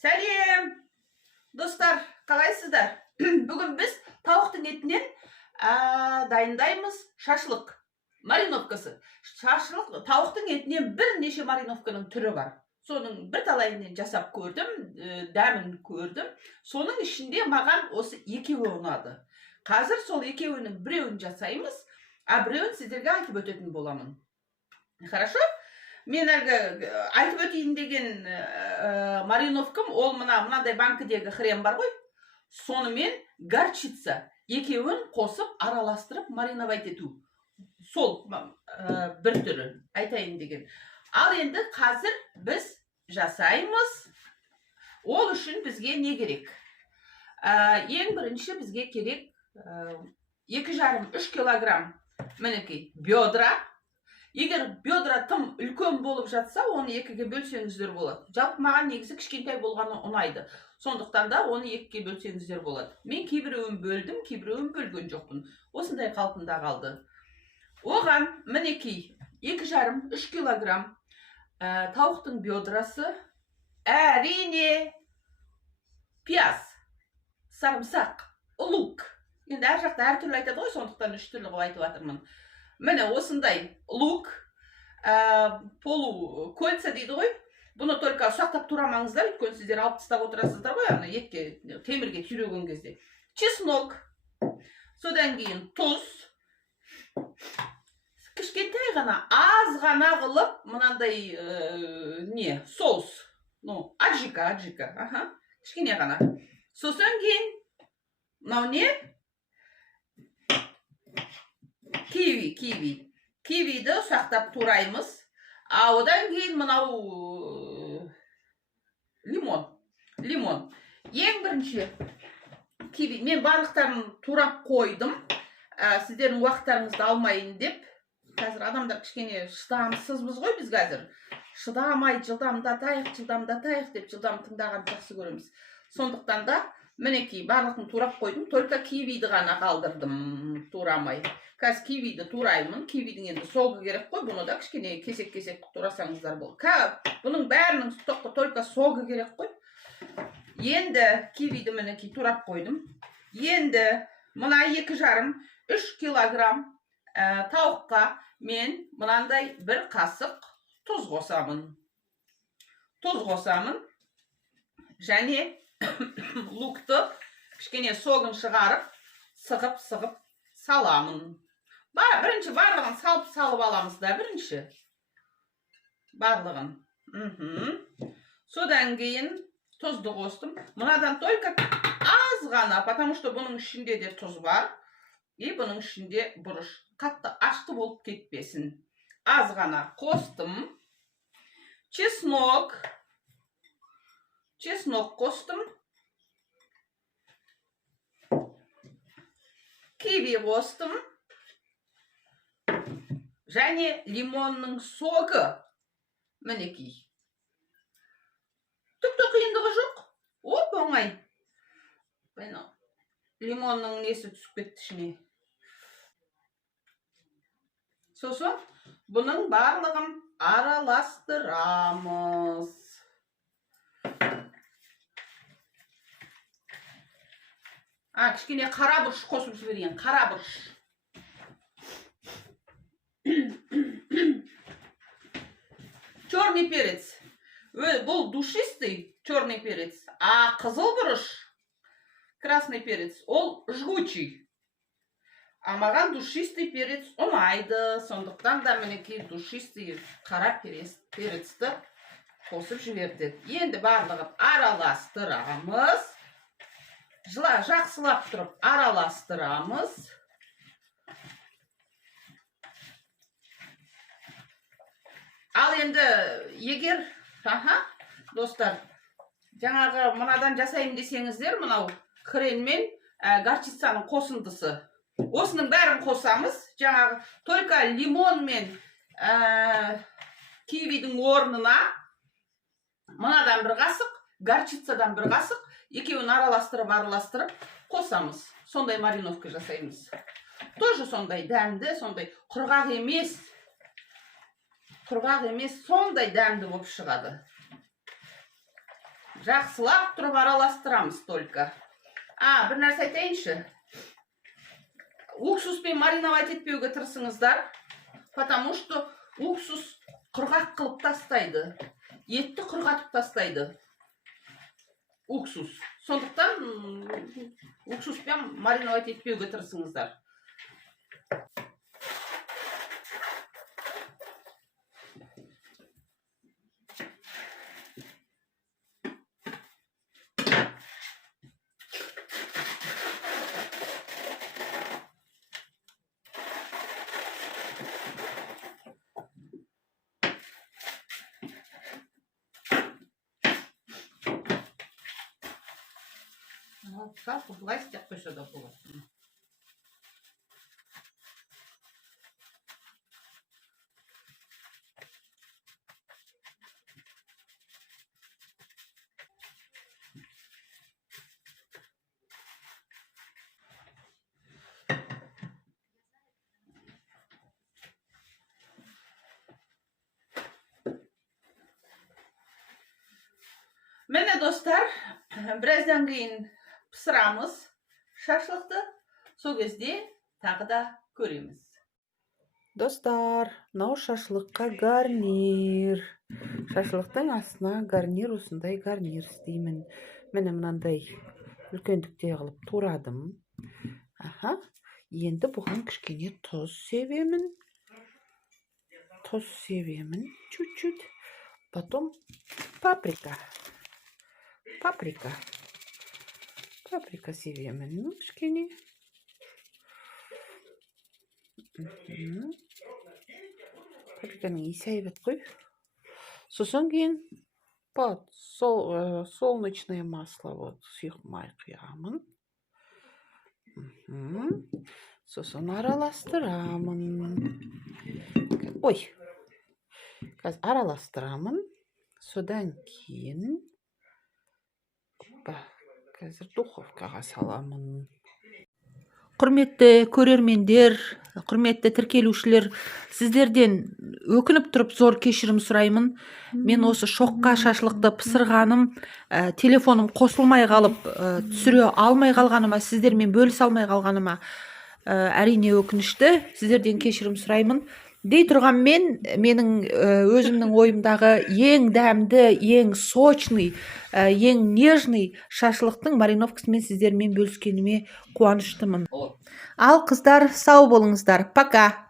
Сәлем! Достар, қалайсыздар? Бүгін біз тауықтың етінен дайындаймыз шашлық мариновкасы. Тауықтың етінен бірнеше мариновканың түрі бар. Соның бір талайынан жасап көрдім, дәмін көрдім. Соның ішінде маған осы екеуі ұнады. Қазір сол екеуінің біреуін жасаймыз, біреуін сіздерге айтып өтетін боламын. Хорошо? Мен әлгі айтып өтейін деген мариновкам, ол мынандай банкідегі хрен бар ғой, сонымен горчица екеуін қосып араластырып мариновать ету. Сол бір түрі айтайын деген. Ал енді қазір біз жасаймыз. Ол үшін бізге не керек? Ең бірінші бізге керек 2,5-3 килограмм мінекей бедра. Егер бедра тым үлкен болып жатса, оны екіге бөлсеңіздер болады. Жалпы маған негізі кішкентай болғаны ұнайды. Сондықтан да оны екіге бөлсеңіздер болады. Мен кейбіреуін бөлдім, кейбіреуін бөлген жоқпын. Осындай қалпында қалды. Оған мінекей 2,5-3 килограмм тауықтың бедрасы, әрине пияз, сарымсақ, лук. Енді әр жақта әртүрлі айтады ғой, сондықтан 3 түрлі қылып айтып жатырмын. Міне осындай лук, полу кольца дейді ғой. Бұны только ұсақтап турамаңыздар, өйткені сіздер алып тастап отырасыздар ғой, ана етке, темірге түйреген кезде. Чеснок, содан кейін тұз, кішкентай ғана, аз ғана қылып, мынандай соус, аджика, кішкене ғана. Сосын кейін, мынау не? Кивиді ұсақтап тураймыз. Одан кейін мынау лимон. Ең бірінші киви. Мен барлықтарын турап қойдым. Сіздердің уақыттарыңызды алмайын деп. Қазір адамдар кішкене шыдамсызбыз ғой біз қазір. Шыдамай жылдамдатайық деп жылдам тыңдаған жақсы көреміз. Сондықтан да мінекей барлығын турап қойдым. Только кивиді ғана қалдырдым турамай. Қазір кивиді тураймын. Кивидің енді соғы керек қой. Бұны да кішкене кесек-кесек турасаңыздар бол. Бұның бәрінің только соғы керек қой. Енді кивиді мінекей турап қойдым. Енді мына 2,5-3 килограмм тауыққа мен мынандай бір қасық тұз қосамын. Және лукты кішкене соғын шығарып, сығып саламын. Бірінші барлығын салып аламыз да, бірінші. Барлығын. Содан кейін тұзды қостым. Мұнадан только аз ғана, потому что бұның ішінде де тұз бар. И бұның ішінде бұрыш. Қатты ашты болып кетпесін. Аз ғана қостым. Чеснок қостым. Киви қостым. Және лимонның соғы. Мінекей. Түкті қиындығы жоқ. Оп, оңай. Лимонның несі түсіп кетті ішіне. Сосын бұның барлығын араластырамыз. Кішкене қара бұрыш қосып жіберген, қара бұрыш. Черный перец. Бұл душистый черный перец. Қызыл бұрыш, красный перец, ол жгучий. Маған душистый перец ұнайды. Сондықтан да мінекей душистый қара перецті қосып жібердік. Енді барлығын араластырамыз. Жақсылап тұрып араластырамыз. Ал енді егер, достар, жаңағы мынадан жасайын десеңіздер, мынау хрен мен горчицаның қосындысы. Осының бәрін қосамыз. Жаңағы только лимон мен кивидің орнына мынадан бір қасық, горчицадан бір қасық, екеуін араластырып қосамыз. Сондай мариновка жасаймыз. Тоже сондай дәмді, сондай құрғақ емес, сондай дәмді болып шығады. жақсылап тұрып араластырамыз только. Бір нәрсе айтайыншы. Уксуспен мариновать етпеуге тырысыңыздар, потому что уксус құрғақ қылып тастайды. Етті құрғатып тастайды. Уксус. Сондықтан уксуспен мариновать етпеуге тырысыңыздар. Салқы былай істеп қойса да болады. Міне достар, біраздан кейін пісірамыз шашлықты, сол кезде тағы да көреміз. Достар, мынау шашлыққа гарнир. Шашлықтың астына гарнир, осындай гарнир істеймін. Міне мынандай үлкендікте қылып турадым. Енді бұған кішкене тұз себемін. Чуть-чуть. Потом паприка себемін кішкене. Паприканың иісі әйбат қой. Сосын кейін солнечное масло сұйық құямын. Сосын араластырамын. Араластырамын. Содан кейін қазір духовкаға саламын. Құрметті көрермендер, құрметті тіркелушілер, сіздерден өкініп тұрып зор кешірім сұраймын. Мен осы шоққа шашлықты пісірғаным, телефоным қосылмай қалып, түсіре алмай қалғаныма, сіздермен бөлісе алмай қалғаныма әрине өкінішті. Сіздерден кешірім сұраймын. Дей тұрғанмен, менің өзімнің ойымдағы ең дәмді, ең сочный, ең нежный шашлықтың мариновкасымен сіздермен бөліскеніме қуаныштымын. Ал қыздар, сау болыңыздар. Пока!